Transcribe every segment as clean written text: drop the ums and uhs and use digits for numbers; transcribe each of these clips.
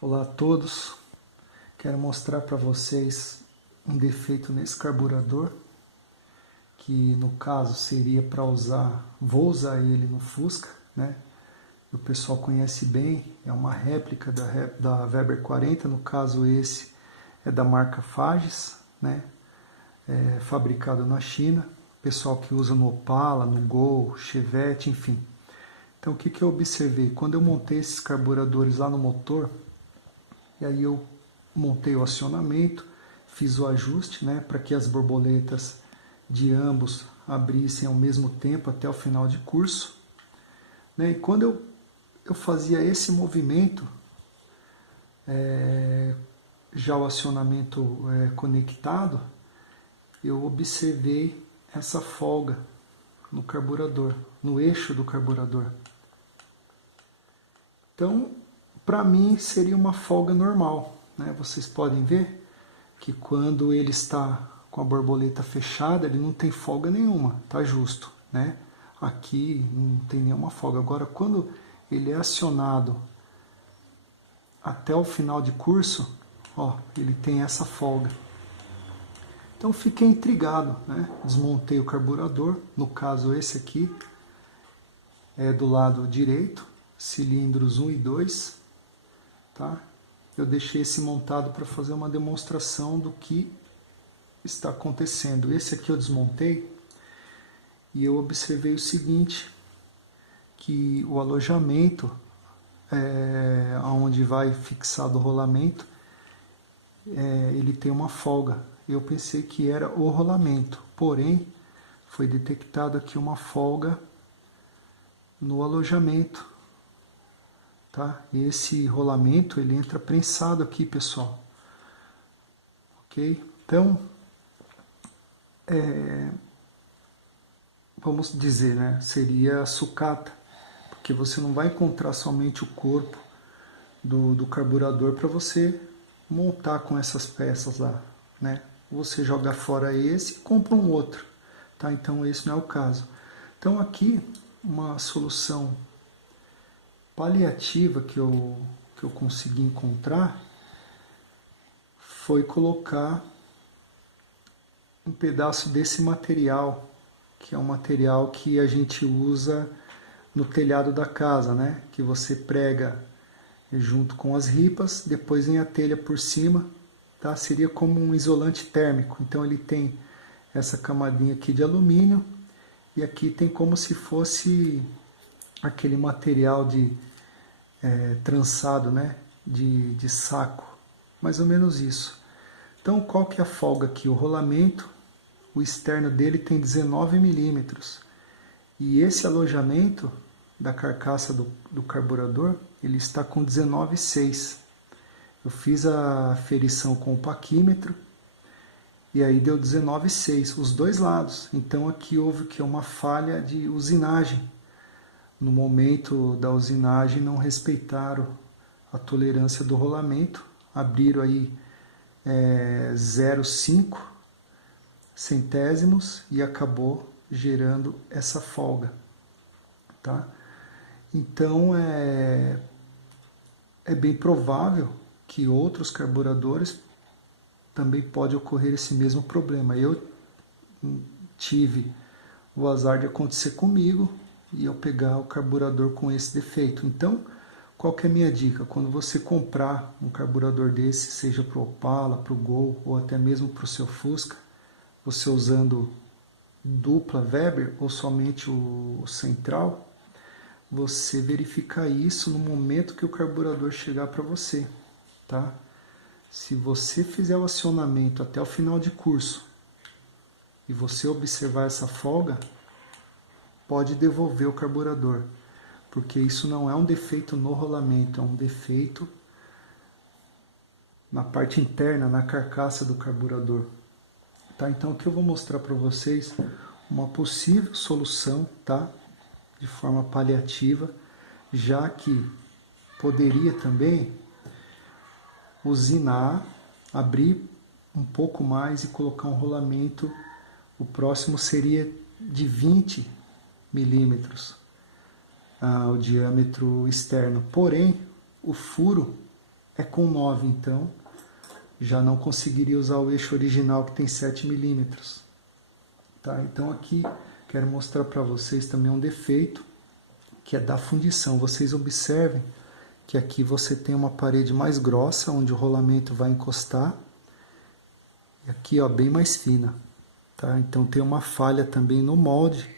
Olá a todos, quero mostrar para vocês um defeito nesse carburador, que no caso seria para usar, vou usar ele no Fusca, né? O pessoal conhece bem, é uma réplica da Weber 40, no caso esse é da marca Fages, né? É fabricado na China, pessoal que usa no Opala, no Gol, Chevette, enfim. Então o que eu observei? Quando eu montei esses carburadores lá no motor, e aí eu montei o acionamento, fiz o ajuste, né, para que as borboletas de ambos abrissem ao mesmo tempo até o final de curso. Né, e quando eu fazia esse movimento, já o acionamento conectado, eu observei essa folga no carburador, no eixo do carburador. Então, para mim seria uma folga normal, né? Vocês podem ver que quando ele está com a borboleta fechada, ele não tem folga nenhuma, tá justo, né? Aqui não tem nenhuma folga. Agora, quando ele é acionado até o final de curso, ó, ele tem essa folga. Então fiquei intrigado, né? Desmontei o carburador, no caso esse aqui é do lado direito, cilindros 1 e 2, tá? Eu deixei esse montado para fazer uma demonstração do que está acontecendo. Esse aqui eu desmontei e eu observei o seguinte, que o alojamento, onde vai fixado o rolamento, ele tem uma folga. Eu pensei que era o rolamento, porém foi detectado aqui uma folga no alojamento. Tá? Esse rolamento ele entra prensado aqui, pessoal. Ok? Então, vamos dizer, né? Seria a sucata, porque você não vai encontrar somente o corpo do carburador para você montar com essas peças lá, né? Você joga fora esse e compra um outro, tá? Então esse não é o caso. Então aqui uma solução paliativa que eu consegui encontrar foi colocar um pedaço desse material, que é um material que a gente usa no telhado da casa, né? Que você prega junto com as ripas, depois vem a telha por cima, tá? Seria como um isolante térmico. Então ele tem essa camadinha aqui de alumínio e aqui tem como se fosse aquele material de trançado, né? De saco, mais ou menos isso. Então qual que é a folga aqui? O rolamento, o externo dele tem 19 milímetros e esse alojamento da carcaça do carburador ele está com 19,6. Eu fiz a aferição com o paquímetro e aí deu 19,6 os dois lados. Então aqui houve que uma falha de usinagem. No momento da usinagem não respeitaram a tolerância do rolamento, abriram aí 0,5 centésimos e acabou gerando essa folga, tá? Então é bem provável que outros carburadores também pode ocorrer esse mesmo problema. Eu tive o azar de acontecer comigo e eu pegar o carburador com esse defeito. Então, qual que é a minha dica? Quando você comprar um carburador desse, seja para o Opala, para o Gol ou até mesmo para o seu Fusca, você usando dupla Weber ou somente o central, você verificar isso no momento que o carburador chegar para você, tá? Se você fizer o acionamento até o final de curso e você observar essa folga, pode devolver o carburador, porque isso não é um defeito no rolamento, é um defeito na parte interna, na carcaça do carburador. Tá? Então aqui eu vou mostrar para vocês uma possível solução, tá? De forma paliativa, já que poderia também usinar, abrir um pouco mais e colocar um rolamento, o próximo seria de 20 milímetros, o diâmetro externo. Porém, o furo é com 9, então já não conseguiria usar o eixo original que tem 7 milímetros. Tá? Então aqui quero mostrar para vocês também um defeito, que é da fundição. Vocês observem que aqui você tem uma parede mais grossa, onde o rolamento vai encostar, e aqui ó, bem mais fina. Tá? Então tem uma falha também no molde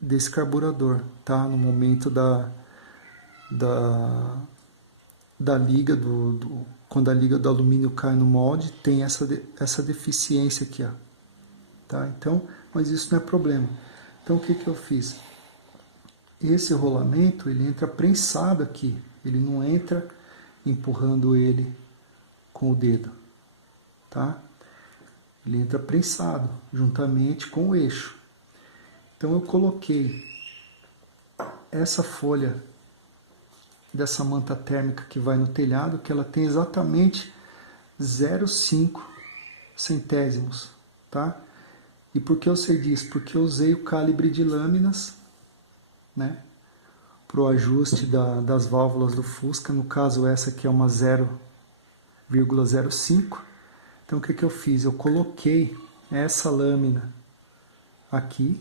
desse carburador, tá? No momento da liga, quando a liga do alumínio cai no molde, tem essa deficiência aqui, ó. Tá? Então, mas isso não é problema. Então o que eu fiz? Esse rolamento, ele entra prensado aqui, ele não entra empurrando ele com o dedo, tá? Ele entra prensado, juntamente com o eixo. Então eu coloquei essa folha dessa manta térmica que vai no telhado, que ela tem exatamente 0,5 centésimos, tá? E por que eu sei disso? Porque eu usei o calibre de lâminas, né, para o ajuste das válvulas do Fusca. No caso, essa aqui é uma 0,05. Então o que eu fiz? Eu coloquei essa lâmina aqui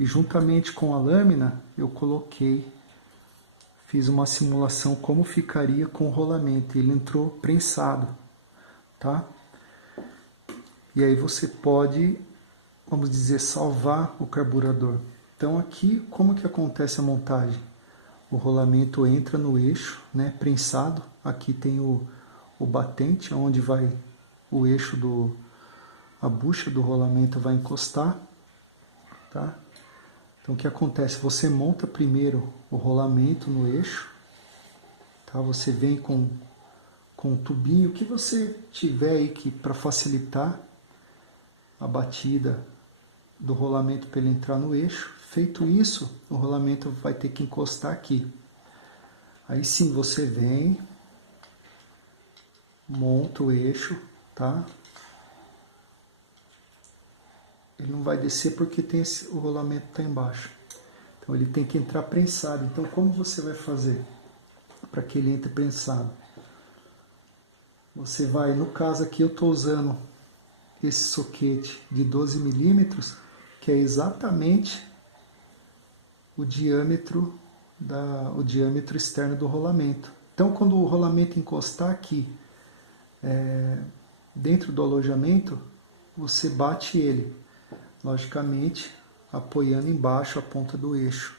e juntamente com a lâmina eu fiz uma simulação como ficaria com o rolamento. Ele entrou prensado, tá? E aí você pode, vamos dizer, salvar o carburador. Então aqui, como que acontece a montagem? O rolamento entra no eixo, né, prensado. Aqui tem o batente, onde vai o eixo a bucha do rolamento vai encostar, tá? Então o que acontece? Você monta primeiro o rolamento no eixo, tá? Você vem com um tubinho que você tiver aí para facilitar a batida do rolamento para ele entrar no eixo. Feito isso, o rolamento vai ter que encostar aqui. Aí sim você vem, monta o eixo, tá? Ele não vai descer porque o rolamento está embaixo. Então ele tem que entrar prensado. Então como você vai fazer para que ele entre prensado? Você vai, no caso aqui eu estou usando esse soquete de 12 milímetros, que é exatamente o diâmetro externo do rolamento. Então quando o rolamento encostar aqui dentro do alojamento, você bate ele, logicamente apoiando embaixo a ponta do eixo,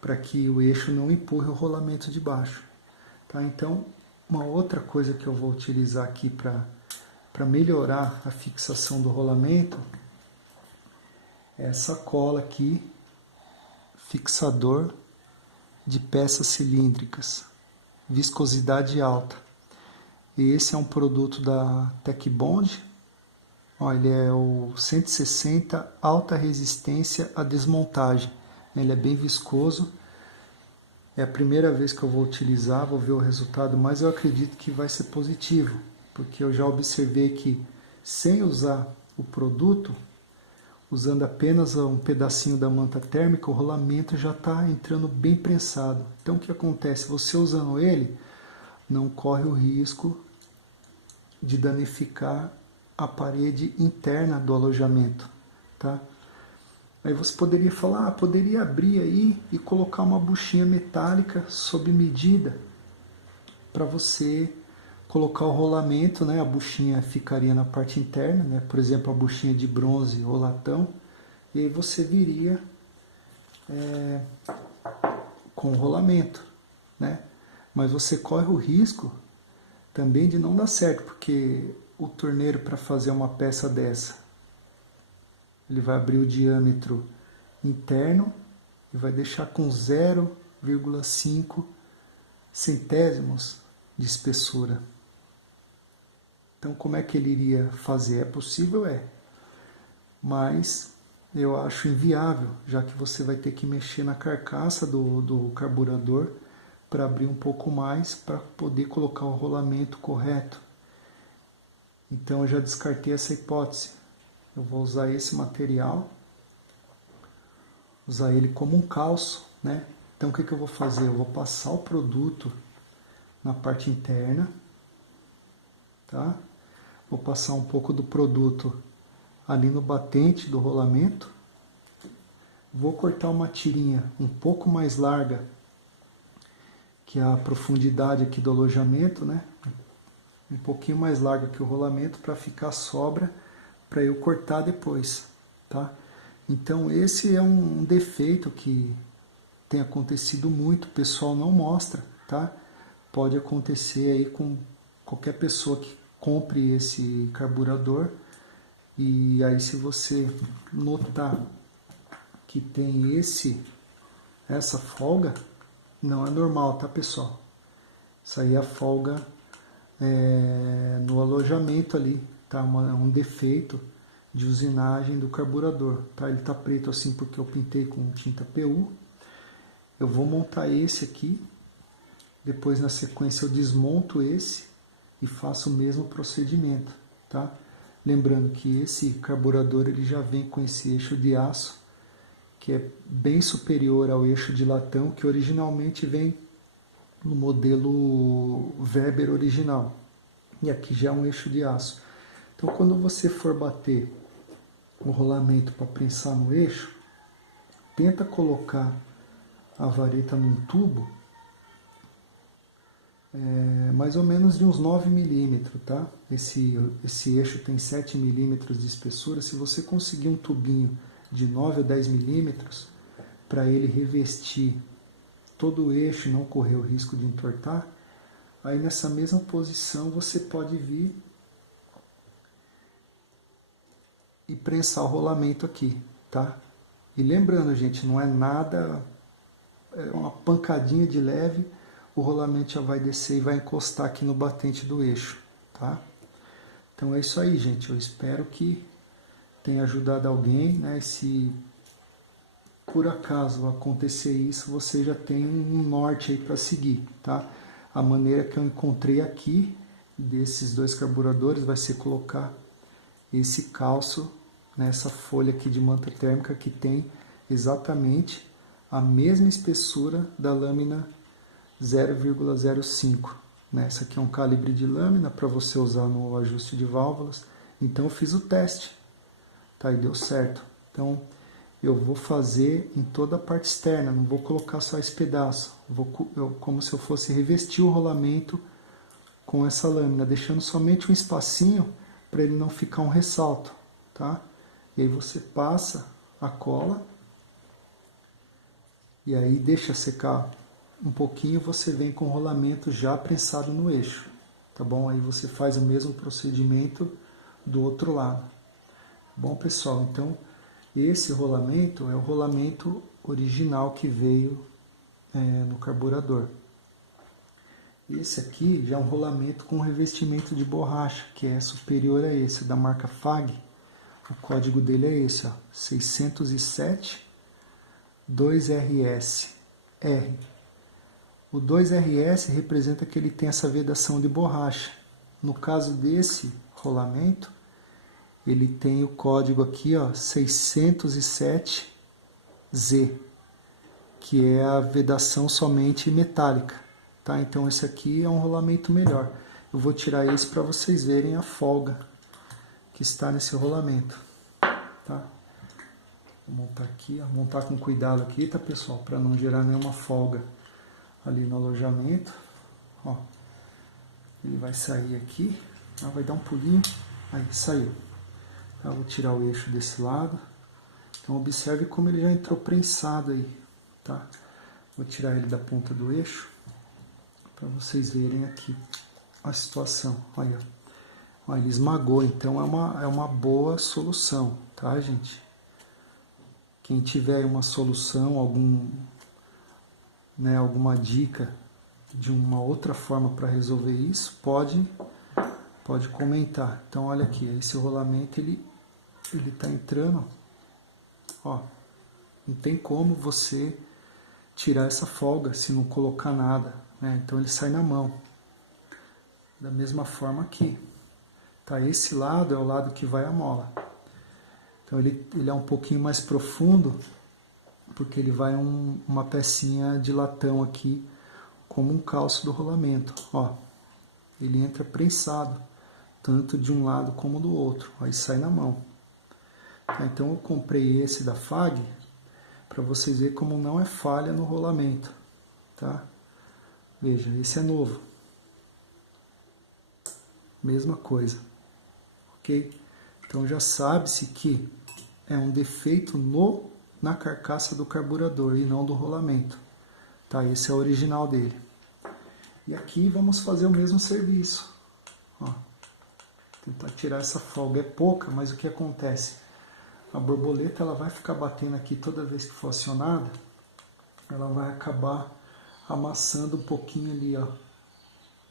para que o eixo não empurre o rolamento de baixo. Tá? Então, uma outra coisa que eu vou utilizar aqui para melhorar a fixação do rolamento é essa cola aqui, fixador de peças cilíndricas, viscosidade alta. E esse é um produto da Tecbond. Ele é o 160 alta resistência à desmontagem. Ele é bem viscoso. É a primeira vez que eu vou utilizar, vou ver o resultado, mas eu acredito que vai ser positivo, porque eu já observei que sem usar o produto, usando apenas um pedacinho da manta térmica, o rolamento já está entrando bem prensado. Então o que acontece? Você usando ele, não corre o risco de danificar a parede interna do alojamento, tá? Aí você poderia falar, poderia abrir aí e colocar uma buchinha metálica sob medida para você colocar o rolamento, né? A buchinha ficaria na parte interna, né? Por exemplo, a buchinha de bronze ou latão, e aí você viria com o rolamento, né? Mas você corre o risco também de não dar certo, porque o torneiro, para fazer uma peça dessa, ele vai abrir o diâmetro interno e vai deixar com 0,5 centésimos de espessura. Então como é que ele iria fazer? É possível? Mas eu acho inviável, já que você vai ter que mexer na carcaça do carburador para abrir um pouco mais, para poder colocar o rolamento correto. Então eu já descartei essa hipótese. Eu vou usar esse material, usar ele como um calço, né? Então o que eu vou fazer? Eu vou passar o produto na parte interna, tá? Vou passar um pouco do produto ali no batente do rolamento. Vou cortar uma tirinha um pouco mais larga que a profundidade aqui do alojamento, né? Um pouquinho mais larga que o rolamento para ficar sobra para eu cortar depois, tá? Então esse é um defeito que tem acontecido muito, o pessoal não mostra, tá? Pode acontecer aí com qualquer pessoa que compre esse carburador, e aí se você notar que tem essa folga, não é normal, tá, pessoal? Isso aí é a folga no alojamento ali, tá? Um defeito de usinagem do carburador, tá? Ele tá preto assim porque eu pintei com tinta PU. Eu vou montar esse aqui, depois na sequência eu desmonto esse e faço o mesmo procedimento, tá? Lembrando que esse carburador ele já vem com esse eixo de aço, que é bem superior ao eixo de latão, que originalmente vem no modelo Weber original. E aqui já é um eixo de aço. Então quando você for bater o rolamento para prensar no eixo, tenta colocar a vareta num tubo mais ou menos de uns 9 milímetros, tá? Esse eixo tem 7 milímetros de espessura. Se você conseguir um tubinho de 9 ou 10 milímetros, para ele revestir todo o eixo e não correr o risco de entortar, aí nessa mesma posição você pode vir e prensar o rolamento aqui, tá? E lembrando, gente, não é nada, é uma pancadinha de leve, o rolamento já vai descer e vai encostar aqui no batente do eixo, tá? Então é isso aí, gente. Eu espero que tenha ajudado alguém, né? Se por acaso acontecer isso, você já tem um norte aí para seguir, tá? A maneira que eu encontrei aqui desses dois carburadores vai ser colocar esse calço nessa folha aqui de manta térmica que tem exatamente a mesma espessura da lâmina 0,05. Né? Essa aqui é um calibre de lâmina para você usar no ajuste de válvulas. Então eu fiz o teste, tá? E deu certo. Então eu vou fazer em toda a parte externa, não vou colocar só esse pedaço. Como se eu fosse revestir o rolamento com essa lâmina, deixando somente um espacinho para ele não ficar um ressalto, tá? E aí você passa a cola e aí deixa secar um pouquinho, você vem com o rolamento já prensado no eixo, tá bom? Aí você faz o mesmo procedimento do outro lado. Bom, pessoal, então esse rolamento é o rolamento original que veio no carburador. Esse aqui já é um rolamento com revestimento de borracha, que é superior a esse, da marca FAG. O código dele é esse, ó, 607 2RS R. O 2RS representa que ele tem essa vedação de borracha. No caso desse rolamento, ele tem o código aqui, ó, 607Z, que é a vedação somente metálica, tá? Então esse aqui é um rolamento melhor. Eu vou tirar esse para vocês verem a folga que está nesse rolamento, tá? Vou montar aqui, ó, montar com cuidado aqui, tá, pessoal? Para não gerar nenhuma folga ali no alojamento, ó. Ele vai sair aqui, ó, vai dar um pulinho, aí saiu. Eu vou tirar o eixo desse lado. Então observe como ele já entrou prensado aí, tá? Vou tirar ele da ponta do eixo para vocês verem aqui a situação. Olha, olha, ele esmagou, então é uma boa solução, tá, gente? Quem tiver uma solução, alguma dica de uma outra forma para resolver isso, pode comentar. Então olha aqui, esse rolamento ele está entrando, ó, não tem como você tirar essa folga se não colocar nada, né? Então ele sai na mão. Da mesma forma aqui, tá? Esse lado é o lado que vai a mola. Então ele é um pouquinho mais profundo porque ele vai uma pecinha de latão aqui, como um calço do rolamento. Ó, ele entra prensado, tanto de um lado como do outro, aí sai na mão. Tá, então eu comprei esse da FAG, para vocês verem como não é falha no rolamento. Tá? Veja, esse é novo. Mesma coisa. Ok? Então já sabe-se que é um defeito na carcaça do carburador e não do rolamento. Tá? Esse é o original dele. E aqui vamos fazer o mesmo serviço. Ó, tentar tirar essa folga. É pouca, mas o que acontece? A borboleta ela vai ficar batendo aqui toda vez que for acionada. Ela vai acabar amassando um pouquinho ali, ó,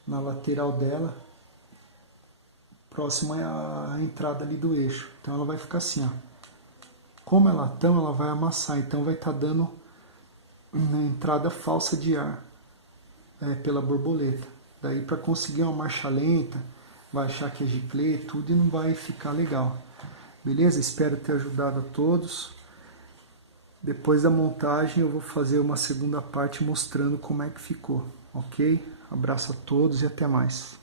na lateral dela, próximo à entrada ali do eixo. Então ela vai ficar assim, ó. Como é latão, ela vai amassar, então vai estar dando uma entrada falsa de ar pela borboleta. Daí para conseguir uma marcha lenta, vai achar que é giclê, tudo, e não vai ficar legal. Beleza? Espero ter ajudado a todos. Depois da montagem eu vou fazer uma segunda parte mostrando como é que ficou, ok? Abraço a todos e até mais.